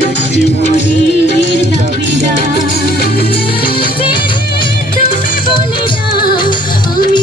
একটি মনের দাবিদার তুমি বলে দাও আমি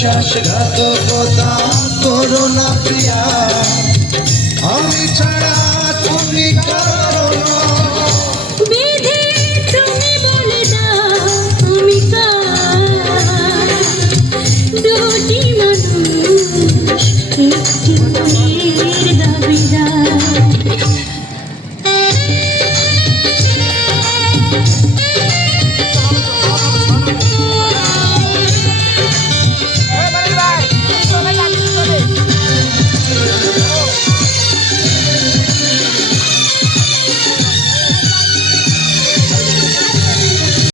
বিশ্বাসঘাতকতা করোনা